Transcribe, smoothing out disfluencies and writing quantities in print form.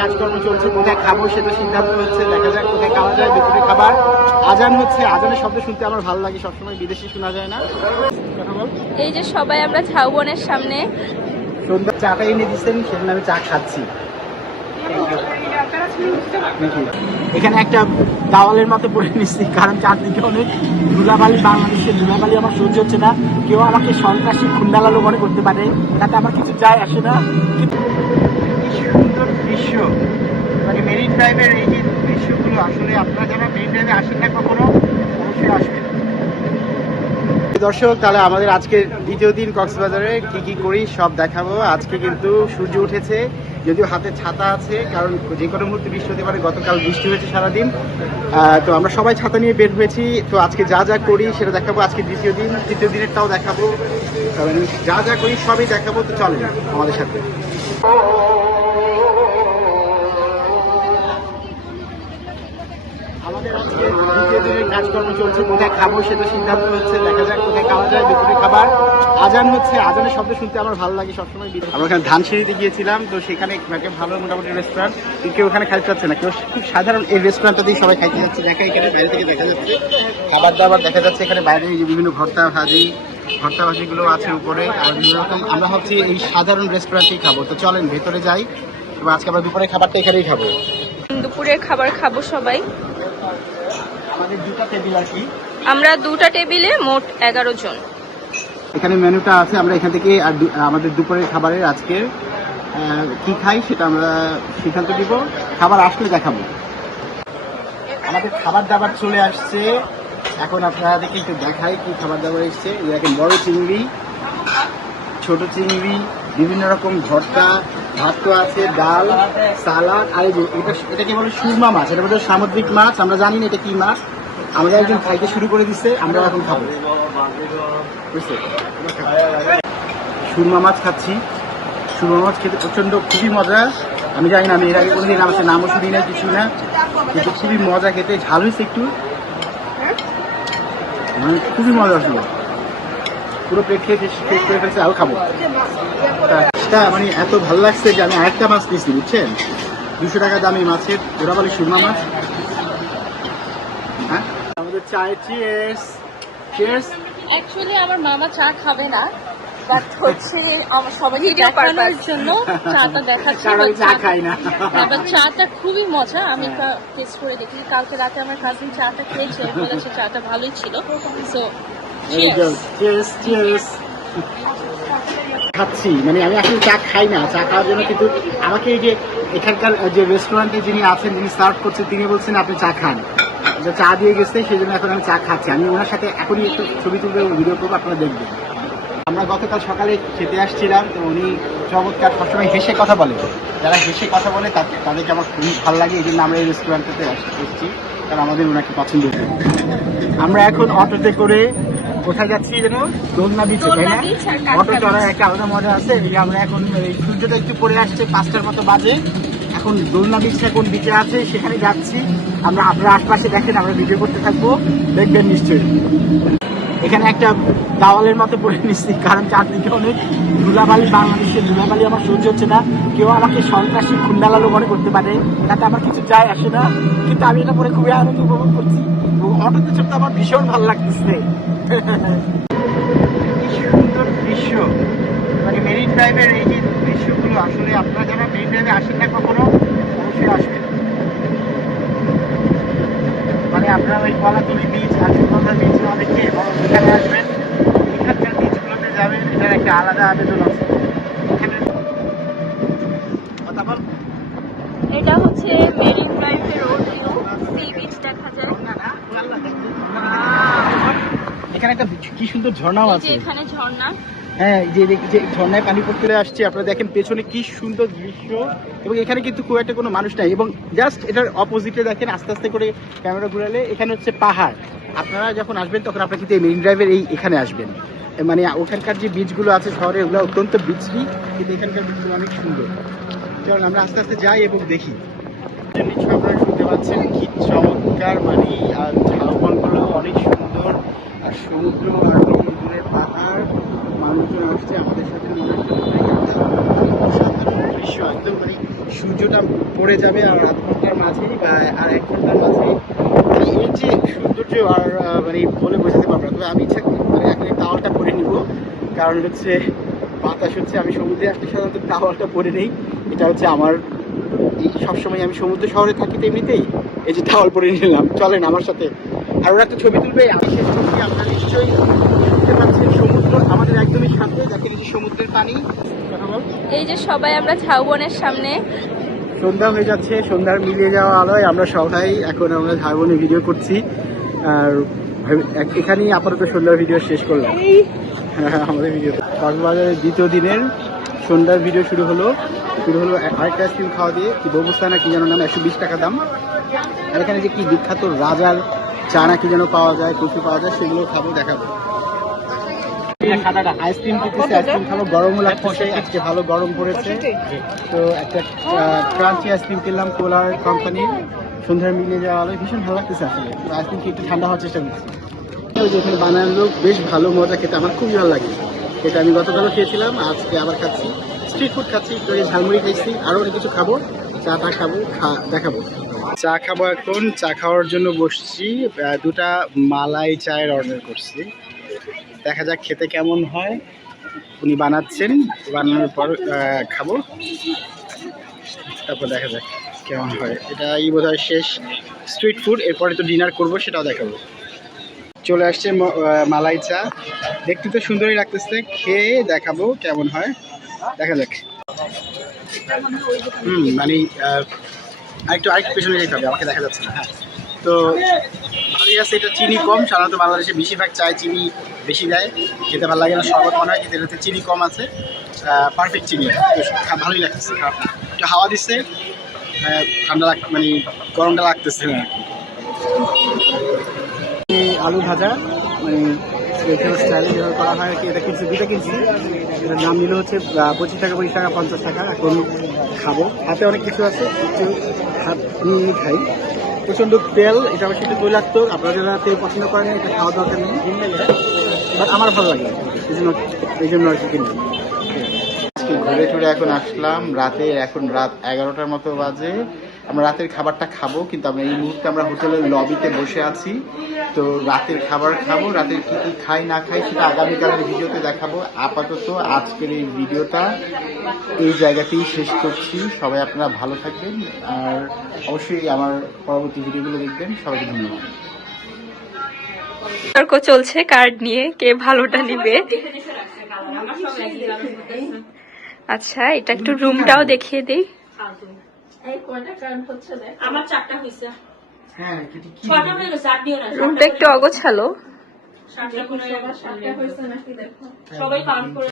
কাজকর্ম চলছে, কোথায় খাবো সেটা সিদ্ধান্ত হচ্ছে, দেখা যাক কোথায় খাওয়া যায়। দুপুরে খাবার আজান হচ্ছে, আজানের শব্দ শুনতে আমার ভালো লাগে, সবসময় বিদেশি শোনা যায় না। এই যে সবাই আমরা ঝাউবনের সামনে সন্ধ্যা চাটা এনে দিচ্ছেন, সেখানে আমি চা খাচ্ছি। এখানে একটা দাওয়ালের মতো পড়ে নিচ্ছি, কারণ চারদিকে অনেক ধুলাবালি, বাংলাদেশের ধুলাবালি আমার সহ্য হচ্ছে না। কেউ আমাকে সন্ত্রাসী খুন্ডালালো মনে করতে পারে, তাতে আমার কিছু যায় আসে না। কিন্তু সুন্দর দৃশ্য, মানে মেরিন ড্রাইভের এই যে দৃশ্যগুলো, আসলে আপনারা যারা মেরিন ড্রাইভে আসেন না কখনো, অবশ্যই আসবেন। দর্শক, তাহলে আমাদের আজকে দ্বিতীয় দিন কক্সবাজারে কি কি করি সব দেখাবো। আজকে কিন্তু সূর্য উঠেছে, যদিও হাতে ছাতা আছে, কারণ যে কোনো মুহূর্তে বৃষ্টি হতে পারে। গতকাল বৃষ্টি হয়েছে সারাদিন, তো আমরা সবাই ছাতা নিয়ে বের হয়েছি। তো আজকে যা যা করি সেটা দেখাবো। আজকে দ্বিতীয় দিন, তৃতীয় দিনেরটাও দেখাবো, মানে যা যা করি সবই দেখাবো। তো চলেন আমাদের সাথে। আমাদের আজকে দ্বিতীয় দিনের কাজকর্ম চলছে, কোথায় খাবো সেটা সিদ্ধান্ত হচ্ছে, দেখা যাক কোথায় খাওয়া যায়। দুপুরে খাবার আজান হচ্ছে, আজানের শব্দ শুনতে আমার ভালো লাগে সবসময়। আমরা ওখানে ধানসিঁড়িতে গিয়েছিলাম, তো সেখানে একটা ভালো মোটামুটি রেস্টুরেন্ট, কেউ ওখানে খাইতে যাচ্ছে না, কেউ খুব সাধারণ এই রেস্টুরেন্টটাতেই সবাই খাইতে যাচ্ছে। দেখা এখানে বাইরে থেকে দেখা যাচ্ছে খাবার দাবার দেখা যাচ্ছে, এখানে বাইরে বিভিন্ন ভর্তা ভাজিগুলো আছে উপরে, আর বিভিন্ন রকম। আমরা ভাবছি এই সাধারণ রেস্টুরেন্টেই খাবো। তো চলেন ভেতরে যাই, এবং আজকে আমরা দুপুরে খাবারটা এখানেই খাবো। দুপুরের খাবার খাবো সবাই। আমাদের দুটা টেবিল আর কি, আমরা দুটা টেবিলে মোট 11 জন। এখানে মেনুটা আছে, আমরা এখান থেকে আর আমাদের দুপুরের খাবারের আজকে কি খাই সেটা আমরা সিদ্ধান্ত দিব, খাবার আসলে দেখাবো। আমাদের খাবার দাবার চলে আসছে, এখন আপনাদেরকে একটু দেখাই কি খাবার দাবার এসছে। দেখেন বড় চিংড়ি, ছোট চিংড়ি, বিভিন্ন রকম ভর্তা, ভাত তো আছে, ডাল, সালাদ, আর এটাকে বলে সুরমা মাছ। এটা বলে সামুদ্রিক মাছ, আমরা জানি না এটা কি মাছ। আমাদের একজন খাইতে শুরু করে দিচ্ছে, আমরা এখন খাবো। বুঝছে, সুরমা মাছ খাচ্ছি। সুরমা মাছ খেতে প্রচন্ড খুবই মজা। আমি জানি না, আমি এর আগে কোনোদিন আমার নামও শুনি না, কিছু না, কিন্তু খুবই মজা খেতে। ঝাল হয়েছে একটু, মানে খুবই মজা আসলো। পুরো প্লেট খেয়ে শেষ করে ফেলছে, আরও খাবো। মানে এত ভালো লাগছে যে আমি আরেকটা মাছ নিয়েছি, বুঝছেন, 200 টাকা দামি মাছের, ওরা বলে সুরমা মাছ। হ্যাঁ, আমাদের চায়ের চিয়ার্স। চিয়ার্স। অ্যাকচুয়ালি আমার মামা চা খাবে না, বাট হচ্ছে আমার সবাইকে দেখানোর জন্য চাটা দেখাচ্ছি। চা খাই না, বাট চাটা খুবই মজা। আমি টেস্ট করে দেখি, কালকে রাতে আমার কাজিন চাটা খেয়েছে, বলেছে চাটা ভালোই ছিল। So cheers cheers. খাচ্ছি, মানে আমি আসলে চা খাই না, চা খাওয়ার জন্য, কিন্তু আমাকে এই যে এখানকার যে রেস্টুরেন্টে যিনি আছেন, যিনি সার্ভ করছেন, তিনি বলছেন আপনি চা খান, চা দিয়ে গেছে, সেই জন্য এখন আমি চা খাচ্ছি। আমি ওনার সাথে এখনই একটু ছবি তুলবে, ভিডিও করবো, আপনারা দেখবেন। আমরা গতকাল সকালে খেতে আসছিলাম, তো উনি চমৎকার, সবসময় হেসে কথা বলে। যারা হেসে কথা বলে তাদেরকে আমার খুবই ভালো লাগে, এই জন্য আমরা এই রেস্টুরেন্টটাতে এসেছি, কারণ আমাদের ওনাকে পছন্দ হয়। আমরা এখন অটোতে করে কোথায় যাচ্ছি যেন, দোলনা বিচে, তাই না? অটো চড়ার একটা আলাদা মজা আছে। আমরা এখন এই সূর্যটা একটু পড়ে আসছে, 5টার মতো বাজে, এখন দোলনা বিচটা কোন দিকে আছে সেখানে যাচ্ছি আমরা। আপনারা আশপাশে দেখেন, আমরা ভিডিও করতে থাকবো, দেখবেন নিশ্চয়ই। এখানে একটা দাওয়ালের মতো পড়ে নিচ্ছি, কারণ চারদিকে অনেক ধুলাবালি, বাংলাদেশের ধুলাবালি আমার সহ্য হচ্ছে না। কেউ আমাকে সন্ত্রাসী খুন্ডালালো মনে করতে পারে, তাতে আমার কিছু যায় আসে না, কিন্তু আমি এটা পরে খুবই আনন্দ উপভোগ করছি। অটোতে চড়তে আমার ভীষণ ভালো লাগতেছে। সুন্দর দৃশ্য, মানে মেরিন ড্রাইভের এই যে দৃশ্যগুলো, আসলে আপনারা যারা মেরিন ড্রাইভে আসেন না কখনো, অবশ্যই আসবেন। মানে আপনারা ওই কলাতলি বিচ, আশীর্বাদ বিচ না দেখে এখানে আসবেন, এখানকার বিচগুলোতে যাবেন, এটার একটা আলাদা আবেদন আছে। এটা হচ্ছে মেরিন ড্রাইভের রোড ভিউ, সি বিচ দেখা যায়। এখানে একটা কি সুন্দর ঝর্ণাও আছে, এখানে ঝর্ণা। হ্যাঁ, যে ঝর্ণায় পানি পড়তে আসছে, আপনারা দেখেন পেছনে কি সুন্দর দৃশ্য। এবং এখানে কিন্তু খুব একটা কোনো মানুষ নাই, এবং জাস্ট এটার অপোজিটে দেখেন, আস্তে আস্তে করে ক্যামেরা ঘুরালে এখানে হচ্ছে পাহাড়। আপনারা যখন আসবেন তখন আপনারা কিন্তু এই মেরিন ড্রাইভের এখানে আসবেন। মানে ওখানকার যে বিচগুলো আছে শহরে, ওগুলো অত্যন্ত বিচলি, কিন্তু এখানকার বিচগুলো অনেক সুন্দর। চলুন আমরা আস্তে আস্তে যাই এবং দেখি। নিশ্চয় আপনারা শুনতে পাচ্ছেন কি চমৎকার, মানে আর ঝাউবনগুলো অনেক সুন্দর, আর সমুদ্র আর সমুদ্রের পাহাড়, মানুষজন আসছে আমাদের সাথে, মনে হয় দৃশ্য একদম, মানে সূর্যটা পড়ে যাবে আর আধ ঘন্টার মাঝেই বা আর 1 ঘন্টার মাঝেই, মানে এর যে সৌন্দর্য আর মানে বলে বোঝাতে পারবো না। তবে আমি ইচ্ছা করি মানে এখন এই টাওয়ালটা পরে নিব, কারণ হচ্ছে বাতাস হচ্ছে, আমি সমুদ্রে আসলে সাধারণত টাওয়ালটা পরে নেই। এটা হচ্ছে আমার এই সবসময়, আমি সমুদ্র শহরে থাকি তো এমনিতেই, এই যে টাওয়াল পরে নিলাম। চলেন আমার সাথে আর ওরা একটা ছবি তুলবে। আমি শেষ করছি, আপনারা নিশ্চয়ই দেখতে পাচ্ছেন সমুদ্র আমাদের একদমই সাথে, দেখেন এই যে সমুদ্রের পানি। কথা বল। এই যে সবাই আমরা ঝাউবনের সামনে, সন্ধ্যা হয়ে যাচ্ছে, সন্ধ্যার মিলিয়ে যাওয়া আলোয় আমরা সবাই এখন আমরা ঝাউবনে ভিডিও করছি। আর এখানেই আপাতত সন্ধ্যার ভিডিও শেষ করলাম। আমাদের ভিডিও কক্সবাজারের দ্বিতীয় দিনের সন্ধ্যার ভিডিও শুরু হলো আরেকটা আইসক্রিম খাওয়া দিয়ে, কি ব্যবস্থা না কি যেন নাম, 120 টাকা দাম। আর এখানে যে কি বিখ্যাত রাজার চা না কি যেন পাওয়া যায়, কফি পাওয়া যায়, সেগুলো খাবো, দেখাবো। আইসক্রিম খেতেছি, আইসক্রিম খাবো, গরমও লাগতেছে, আজকে ভালো গরম পড়েছে। তো একটা ক্রাঞ্চি আইসক্রিম কিনলাম কোলার কোম্পানির, সন্ধ্যার মিলিয়ে যাওয়া হলো, ভীষণ ভালো লাগতেছে আসলে। তো আইসক্রিম কি একটু ঠান্ডা হওয়ার চেষ্টা করছি। ওই যে এখানে বানানো বেশ ভালো, মজা, খেতে আমার খুবই ভালো লাগে। এটা আমি গতকালও খেয়েছিলাম, আজকে আবার খাচ্ছি। স্ট্রিট ফুড খাচ্ছি, একটু আগে ঝালমুড়ি খাইছি, আরও অনেক কিছু খাবো, চাটা খাবো, দেখাবো। চা খাবো এখন, চা খাওয়ার জন্য বসছি। দুটা মালাই চায়ের অর্ডার করছি, দেখা যাক খেতে কেমন হয়। উনি বানাচ্ছেন, বানানোর পর খাবো, তারপর দেখা যাক কেমন হয়। এটা এই বোধহয় শেষ স্ট্রিট ফুড, এরপরে তো ডিনার করবো, সেটাও দেখাবো। চলে আসছে মালাই চা, দেখতে তো সুন্দরই লাগতেছে, খেয়ে দেখাবো কেমন হয়, দেখা যাক। মানে আরেকটু পেছনে যেতে হবে, আমাকে দেখা যাচ্ছে না। হ্যাঁ, তো ভালোই আছে। এটা চিনি কম, সাধারণত বাংলাদেশে বেশিরভাগ চায় চিনি বেশি দেয়, খেতে ভালো লাগে না, শরবত মনে হয়, কিন্তু এটাতে চিনি কম আছে, পারফেক্ট চিনি, ভালোই লাগতেছে, খারাপ না। একটু হাওয়া দিচ্ছে, ঠান্ডা মানে গরমটা লাগতেছে না আর কি। আলু ভাজা মানে স্টাইলে যেভাবে করা হয় আর কি, এটা কিনছি, দুটো কিনছি। এটার দাম নিল হচ্ছে 25 টাকা, 20 টাকা, 50 টাকা। এখন খাবো, হাতে অনেক কিছু আছে, একটু হাত নিয়ে খাই। প্রচণ্ড তেল, এটা অবশ্যই একটু তৈলাক্ত, আপনারা যারা তেল পছন্দ করেন এটা খাওয়া দরকার নেই, বাট আমার ভালো লাগে, এই জন্য আর কি কিনলাম। আজকে ঘুরে টুরে এখন আসলাম রাতে, এখন রাত 11টার মতো বাজে। আমরা রাতের খাবারটা খাবো, কিন্তু আমরা এই মুহূর্তে আমরা হোটেলের লবিতে বসে আছি। তো রাতের খাবার খাবো, রাতের কি কি খাই না খাই সেটা আগামীকালের ভিডিওতে দেখাবো। আপাতত আজকের এই ভিডিওটা এই জায়গাতেই শেষ করছি। সবাই আপনারা ভালো থাকবেন, আর অবশ্যই আমার পরবর্তী ভিডিওগুলো দেখবেন। সবাইকে ধন্যবাদ। তর্ক চলছে কার্ড নিয়ে, কে ভালোটা নিবে। আচ্ছা, এটা একটু রুমটাও দেখিয়ে দিই। আমার 4টা হয়েছে, হ্যাঁ, 6টা হয়ে গেছে, 8 দিও না, রুমটা একটু অগোছালো। 7টা হয়েছে নাকি দেখো, সবাই কাউন্ট করে।